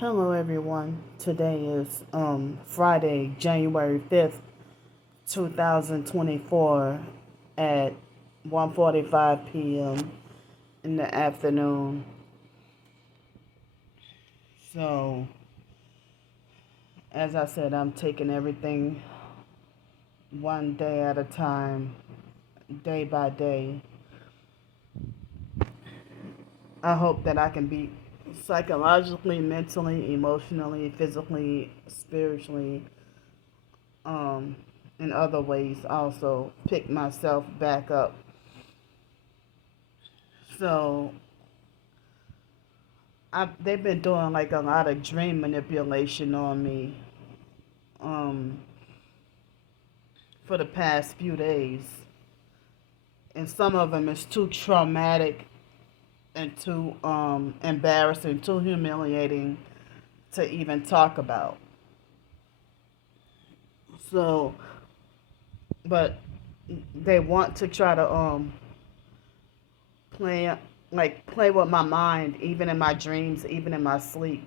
Hello everyone. Today is Friday, January 5th, 2024 at 1:45 p.m. in the afternoon. So, as I said, I'm taking everything one day at a time, day by day. I hope that I can be psychologically, mentally, emotionally, physically, spiritually, um, in other ways also pick myself back up. So they've been doing like a lot of dream manipulation on me um, for the past few days. And some of them is too traumatic and too embarrassing, too humiliating to even talk about. So, but they want to try to play play with my mind, even in my dreams, even in my sleep.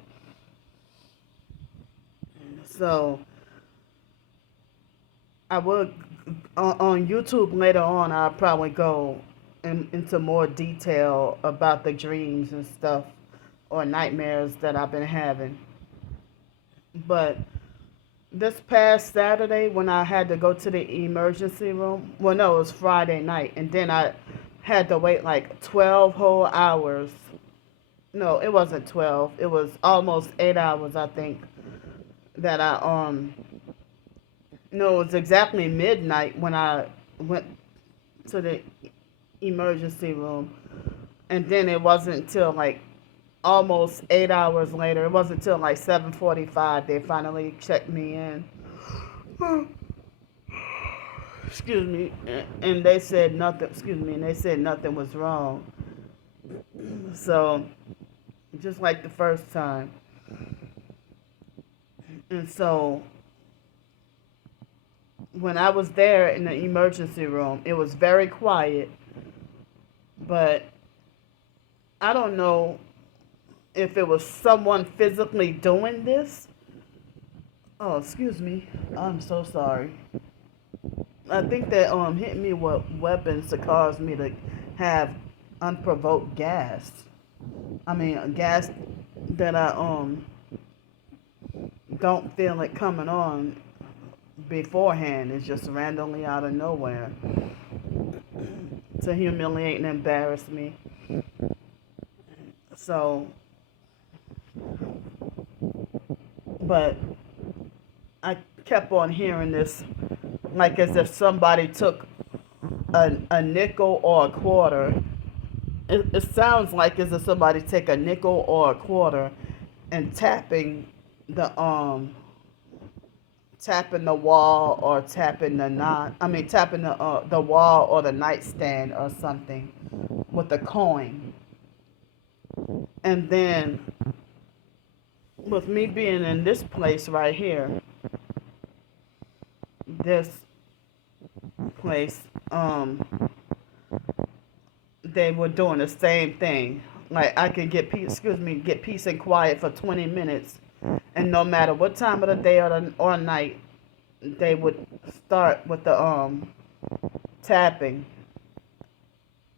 So I would on YouTube later on. I'll probably go into more detail about the dreams and stuff or nightmares that I've been having. But this past Saturday, when I had to go to the emergency room, well, no, it was Friday night, and then I had to wait like 12 whole hours. No, it wasn't 12. It was almost 8 hours, I think. That I no, it was exactly midnight when I went to the emergency room, and then it wasn't until like almost 8 hours later. It wasn't until like 7:45 they finally checked me in. Excuse me, and they said nothing. Excuse me, and they said nothing was wrong. So just like the first time, and so when I was there in the emergency room, it was very quiet, but I don't know if it was someone physically doing this. Oh, excuse me. I'm so sorry. I think that hit me with weapons to cause me to have unprovoked gas. I mean, gas that I don't feel it coming on beforehand. It's just randomly out of nowhere to humiliate and embarrass me. So, but I kept on hearing this like as if somebody took a nickel or a quarter. It sounds like as if somebody take a nickel or a quarter and tapping the wall or tapping the knot. I mean tapping the wall or the nightstand or something with a coin. And then with me being in this place right here, this place, they were doing the same thing. Like I could get peace, get peace and quiet for 20 minutes, and no matter what time of the day or night, they would start with the tapping,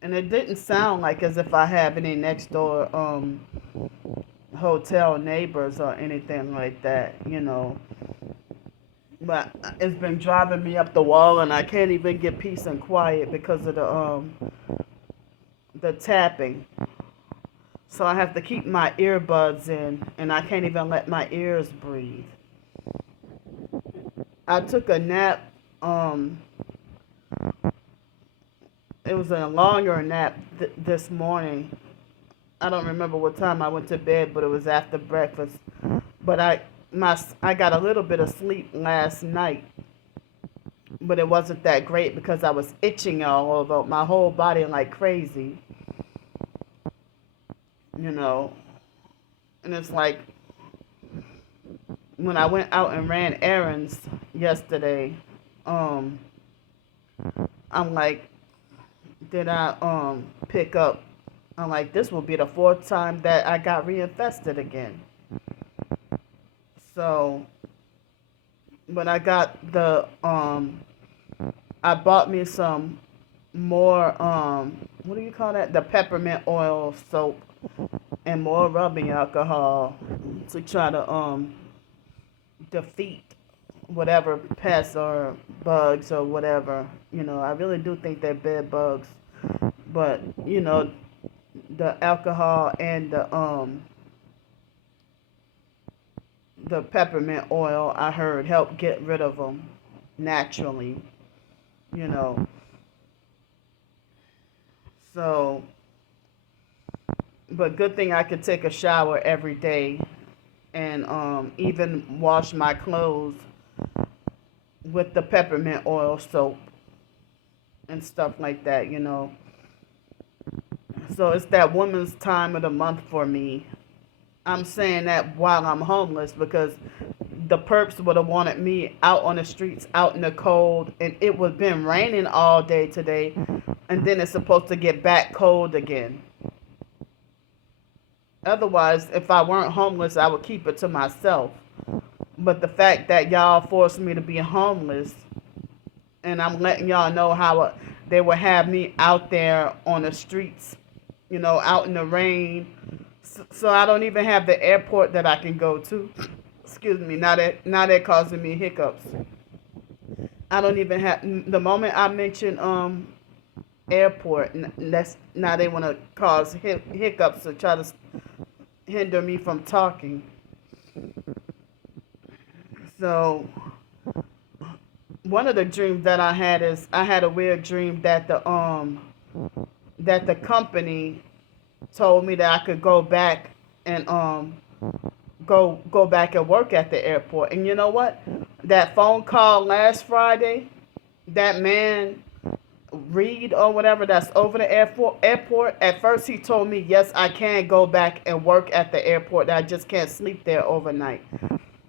and it didn't sound like as if I have any next door hotel neighbors or anything like that. But it's been driving me up the wall, and I can't even get peace and quiet because of the tapping. So I have to keep my earbuds in, and I can't even let my ears breathe. I took a nap. It was a longer nap this morning. I don't remember what time I went to bed, but it was after breakfast. But I got a little bit of sleep last night, but it wasn't that great because I was itching all over my whole body like crazy, you know. And it's like when I went out and ran errands yesterday, um, I'm like, did I pick up? I'm like, this will be the fourth time that I got reinfested again. So when I got I bought me some more, what do you call that? The peppermint oil soap and more rubbing alcohol to try to defeat whatever pests or bugs or whatever. I really do think they're bed bugs, but the alcohol and the peppermint oil, I heard, help get rid of them naturally. You know, so but good thing I could take a shower every day and even wash my clothes with the peppermint oil soap and stuff like that. So it's that woman's time of the month for me. I'm saying that while I'm homeless because the perps would have wanted me out on the streets, out in the cold, and it was been raining all day today, and then it's supposed to get back cold again. Otherwise, if I weren't homeless, I would keep it to myself. But the fact that y'all forced me to be homeless, and I'm letting y'all know how they would have me out there on the streets, out in the rain. So I don't even have the airport that I can go to. Excuse me. Now they're causing me hiccups. I don't even have the moment I mention airport. That's now they want to cause hiccups to try to hinder me from talking. So one of the dreams that I had is I had a weird dream that the company told me that I could go back and go back and work at the airport. And you know what? That phone call last Friday, that man Reed or whatever that's over the airport. At first he told me yes, I can go back and work at the airport. That I just can't sleep there overnight.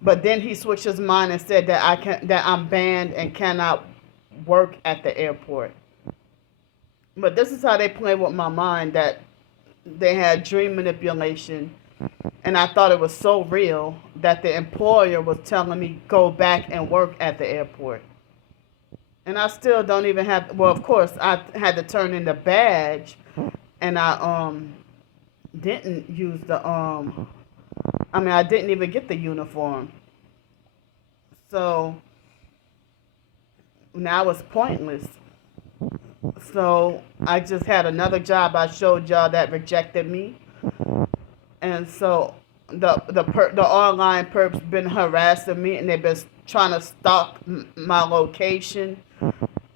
But then he switched his mind and said that I'm banned and cannot work at the airport. But this is how they play with my mind, that they had dream manipulation, and I thought it was so real that the employer was telling me go back and work at the airport. And I still don't even have, well, of course I had to turn in the badge, and I didn't use I didn't even get the uniform. So now it's pointless. So I just had another job I showed y'all that rejected me. And so the online perps been harassing me, and they've been trying to stalk my location,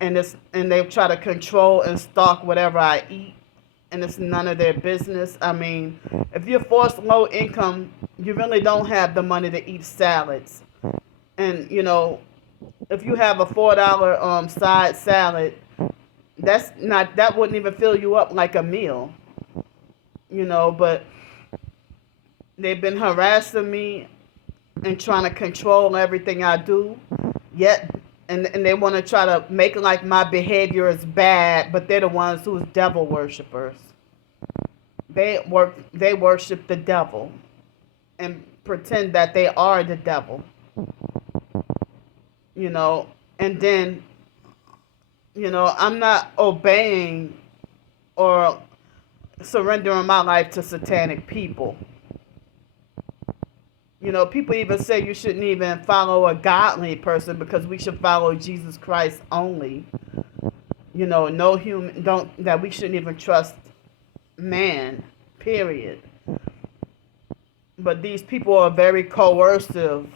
and they try to control and stalk whatever I eat, and it's none of their business. I mean, if you're forced low income, you really don't have the money to eat salads. And if you have a $4 side salad, that wouldn't even fill you up like a meal. But they've been harassing me and trying to control everything I do. Yet and they want to try to make it like my behavior is bad, but they're the ones who's devil worshippers. They worship the devil and pretend that they are the devil. And then I'm not obeying or surrendering my life to satanic people. People even say you shouldn't even follow a godly person because we should follow Jesus Christ only. No human, that we shouldn't even trust man, period. But these people are very coercive,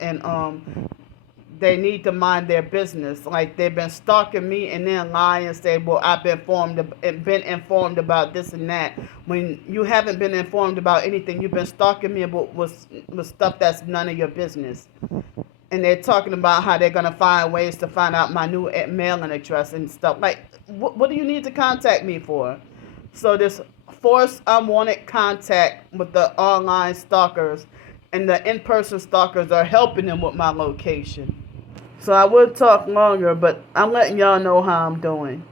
and they need to mind their business. Like, they've been stalking me and then lie and say, well, I've been informed about this and that. When you haven't been informed about anything, you've been stalking me with stuff that's none of your business. And they're talking about how they're going to find ways to find out my new mailing address and stuff. Like, what do you need to contact me for? So this forced unwanted contact with the online stalkers and the in-person stalkers are helping them with my location. So I would talk longer, but I'm letting y'all know how I'm doing.